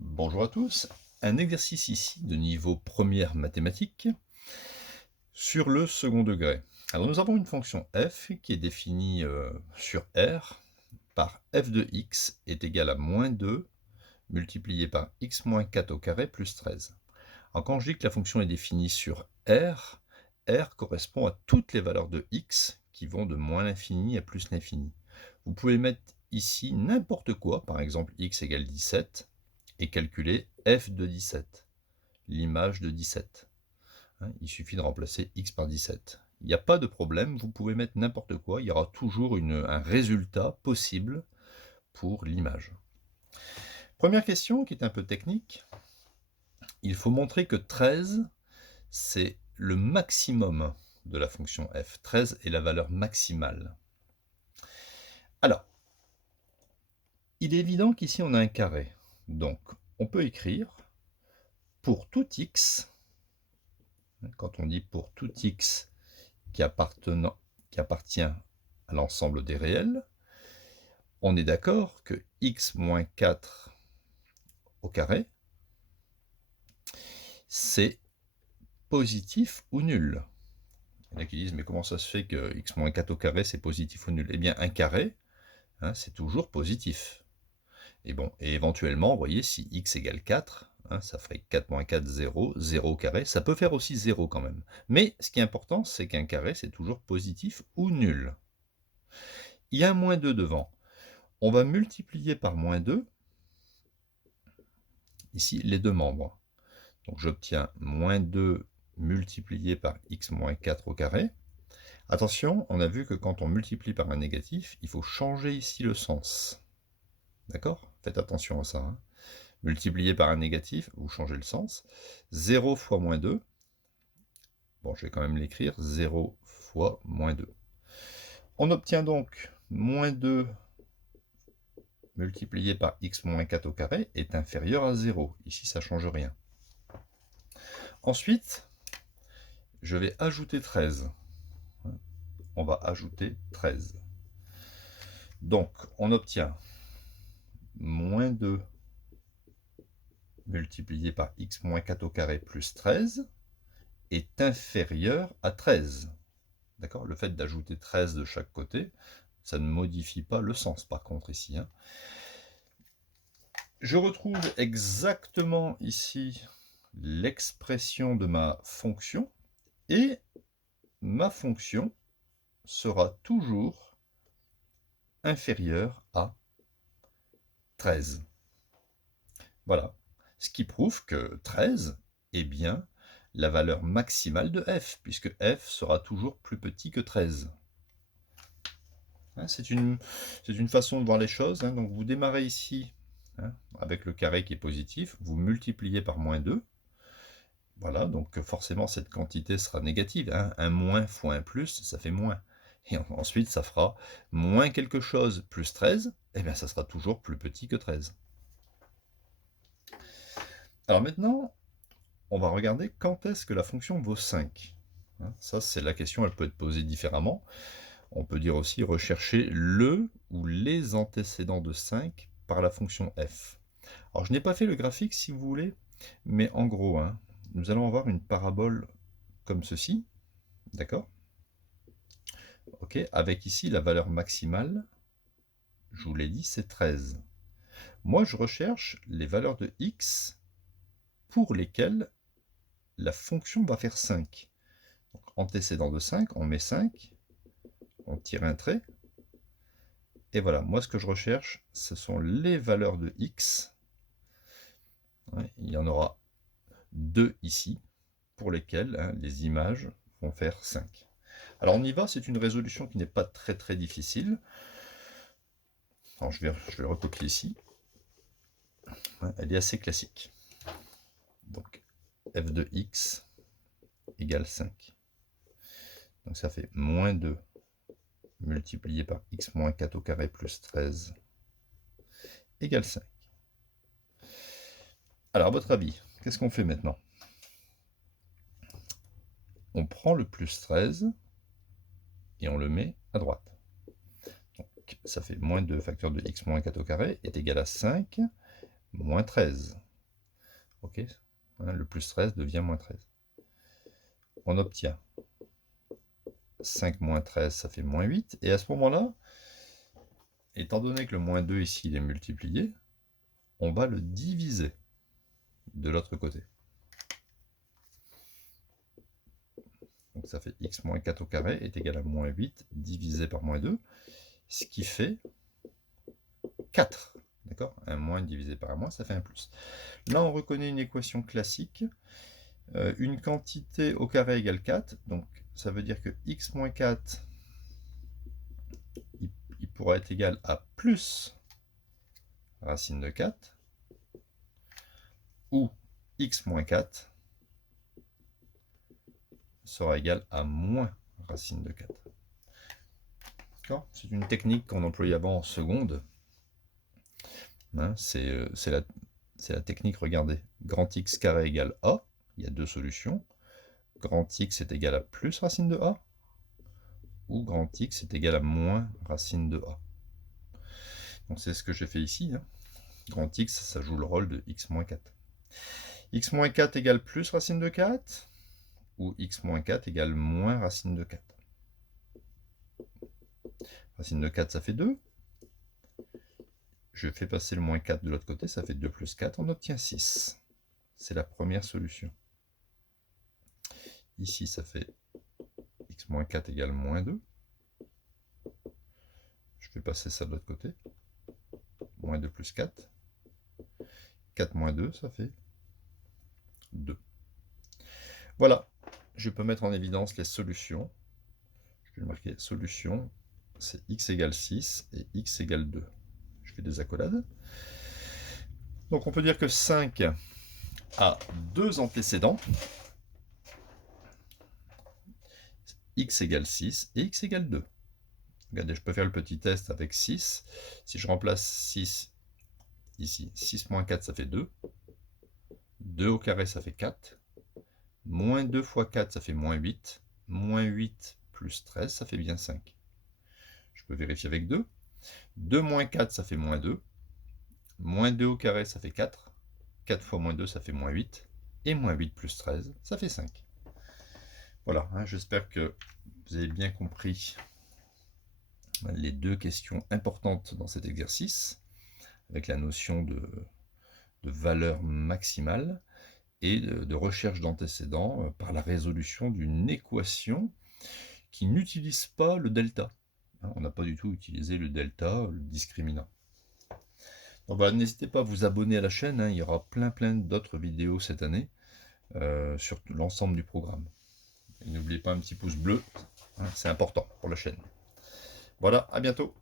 Bonjour à tous. Un exercice ici de niveau première mathématique sur le second degré. Alors nous avons une fonction f qui est définie sur R par f de x est égal à moins 2 multiplié par x moins 4 au carré plus 13. Alors quand je dis que la fonction est définie sur R correspond à toutes les valeurs de x qui vont de moins l'infini à plus l'infini. Vous pouvez mettre ici n'importe quoi, par exemple x égale 17, et calculer f de 17, l'image de 17. Il suffit de remplacer x par 17. Il n'y a pas de problème, vous pouvez mettre n'importe quoi, il y aura toujours un résultat possible pour l'image. Première question qui est un peu technique. Il faut montrer que 13, c'est le maximum de la fonction f. 13 est la valeur maximale. Alors, il est évident qu'ici on a un carré. Donc, on peut écrire pour tout x, quand on dit pour tout x qui appartient à l'ensemble des réels, on est d'accord que x moins 4 au carré, c'est positif ou nul. Il y en a qui disent, mais comment ça se fait que x moins 4 au carré, c'est positif ou nul? Eh bien, un carré, c'est toujours positif. Et bon, et éventuellement, vous voyez, si x égale 4, ça ferait 4 moins 4, 0, 0 au carré. Ça peut faire aussi 0 quand même. Mais ce qui est important, c'est qu'un carré, c'est toujours positif ou nul. Il y a un moins 2 devant. On va multiplier par moins 2, ici, les deux membres. Donc j'obtiens moins 2 multiplié par x moins 4 au carré. Attention, on a vu que quand on multiplie par un négatif, il faut changer ici le sens. D'accord? Faites attention à ça. Multiplié par un négatif, vous changez le sens. 0 fois moins 2. Bon, je vais quand même l'écrire. 0 fois moins 2. On obtient donc moins 2 multiplié par x moins 4 au carré est inférieur à 0. Ici, ça ne change rien. Ensuite, je vais ajouter 13. On va ajouter 13. Donc, on obtient moins 2 multiplié par x moins 4 au carré plus 13 est inférieur à 13. D'accord? Le fait d'ajouter 13 de chaque côté, ça ne modifie pas le sens, par contre, ici. Je retrouve exactement ici l'expression de ma fonction, et ma fonction sera toujours inférieure à 13. Voilà. Ce qui prouve que 13 est bien la valeur maximale de f, puisque f sera toujours plus petit que 13. C'est une façon de voir les choses. Donc vous démarrez ici avec le carré qui est positif, vous multipliez par moins 2. Voilà, donc forcément cette quantité sera négative. Un moins fois un plus, ça fait moins. Et ensuite ça fera moins quelque chose plus 13, et bien ça sera toujours plus petit que 13. Alors maintenant, on va regarder quand est-ce que la fonction vaut 5. Ça, c'est la question, elle peut être posée différemment. On peut dire aussi rechercher le ou les antécédents de 5 par la fonction f. Alors, je n'ai pas fait le graphique si vous voulez, mais en gros, nous allons avoir une parabole comme ceci, d'accord? Ok, avec ici la valeur maximale, je vous l'ai dit, c'est 13. Moi, je recherche les valeurs de x pour lesquelles la fonction va faire 5. Donc, antécédent de 5, on met 5, on tire un trait, et voilà, moi ce que je recherche, ce sont les valeurs de x. Il y en aura 2 ici, pour lesquelles les images vont faire 5. Alors on y va, c'est une résolution qui n'est pas très difficile. Alors je vais le recopier ici. Elle est assez classique. Donc f de x égale 5. Donc ça fait moins 2 multiplié par x moins 4 au carré plus 13 égale 5. Alors à votre avis, qu'est-ce qu'on fait maintenant? On prend le plus 13 et on le met à droite. Donc ça fait moins 2 facteur de x moins 4 au carré est égal à 5 moins 13. Ok, hein, le plus 13 devient moins 13. On obtient 5 moins 13, ça fait moins 8. Et à ce moment-là, étant donné que le moins 2 ici, il est multiplié, on va le diviser de l'autre côté. Donc ça fait x moins 4 au carré est égal à moins 8 divisé par moins 2, ce qui fait 4. D'accord? Un moins divisé par un moins, ça fait un plus. Là, on reconnaît une équation classique. Une quantité au carré égale 4. Donc ça veut dire que x moins 4, il pourra être égal à plus racine de 4, ou x moins 4 sera égal à moins racine de 4. C'est une technique qu'on employait avant en seconde. Hein, c'est la technique, regardez, grand X carré égale A, il y a deux solutions. Grand X est égal à plus racine de A, ou grand X est égal à moins racine de A. Donc c'est ce que j'ai fait ici. Hein. Grand X, ça joue le rôle de X moins 4. X moins 4 égale plus racine de 4, ou X moins 4 égale moins racine de 4. Racine de 4, ça fait 2. Je fais passer le moins 4 de l'autre côté, ça fait 2 plus 4, on obtient 6. C'est la première solution. Ici, ça fait x moins 4 égale moins 2. Je fais passer ça de l'autre côté. Moins 2 plus 4. 4 moins 2, ça fait 2. Voilà, je peux mettre en évidence les solutions. Je vais marquer solution, c'est x égale 6 et x égale 2. Je fais des accolades. Donc on peut dire que 5 a deux antécédents, x égale 6 et x égale 2. Regardez, je peux faire le petit test avec 6. Si je remplace 6 ici, 6 moins 4, ça fait 2. 2 au carré, ça fait 4. Moins 2 fois 4, ça fait moins 8. Moins 8 plus 13, ça fait bien 5. Je peux vérifier avec 2. 2 moins 4, ça fait moins 2. Moins 2 au carré, ça fait 4. 4 fois moins 2, ça fait moins 8. Et moins 8 plus 13, ça fait 5. Voilà, hein, j'espère que vous avez bien compris les deux questions importantes dans cet exercice, avec la notion de valeur maximale et de recherche d'antécédents par la résolution d'une équation qui n'utilise pas le delta. On n'a pas du tout utilisé le delta, le discriminant. Donc voilà, n'hésitez pas à vous abonner à la chaîne, il y aura plein d'autres vidéos cette année sur l'ensemble du programme. Et n'oubliez pas un petit pouce bleu, c'est important pour la chaîne. Voilà, à bientôt.